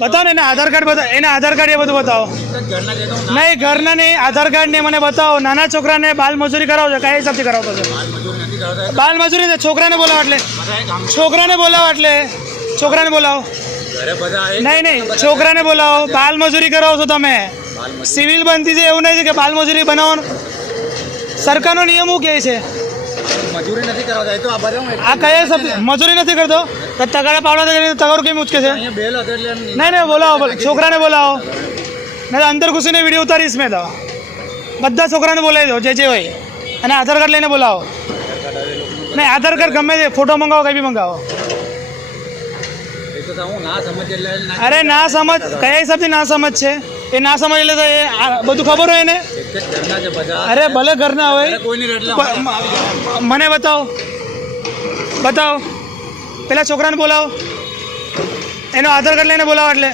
બતાવો ને એના આધાર કાર્ડ બતાવો, એના આધાર કાર્ડ એ બધું બતાવો. નહીં ઘરના નહીં, આધાર કાર્ડ ને મને બતાવો. નાના છોકરાને બાલ મજૂરી કરાવો છો, કયા હિસાબથી કરાવતો છે? બાલ મજૂરી ને છોકરાને બોલાવો એટલે છોકરાને બોલાવો. નહીં છોકરાને બોલાવો. બાલ મજૂરી કરાવો છો તમે. સિવિલ બનતી છે એવું નહીં છે કે બાલ મજૂરી બનાવવાનું. સરકારનો નિયમ શું કહે છે? આ કયા હિસાબથી મજૂરી નથી કરતો? તગાડા પાડવા તગારું કેમ ઉચકે છે? નહીં બોલાવો, છોકરાને બોલાવો. નહીં અંદર ઘૂસીને વિડીયો ઉતારીશ મેં તો. બધા છોકરાને બોલાવી દો જે હોય, અને આધાર કાર્ડ લઈને બોલાવો. નહીં આધાર કાર્ડ ગમે તે ફોટો મંગાવો, કંઈ બી મંગાવો. અરે ના સમજ કયા હિસાબથી ના સમજ છે? એ ના સમજ એટલે તો એ બધું ખબર હોય ને. અરે ભલે ઘરના હોય, મને બતાવો પેલા છોકરાને બોલાવો, એનો આધાર કાર્ડ લઈને બોલાવો. એટલે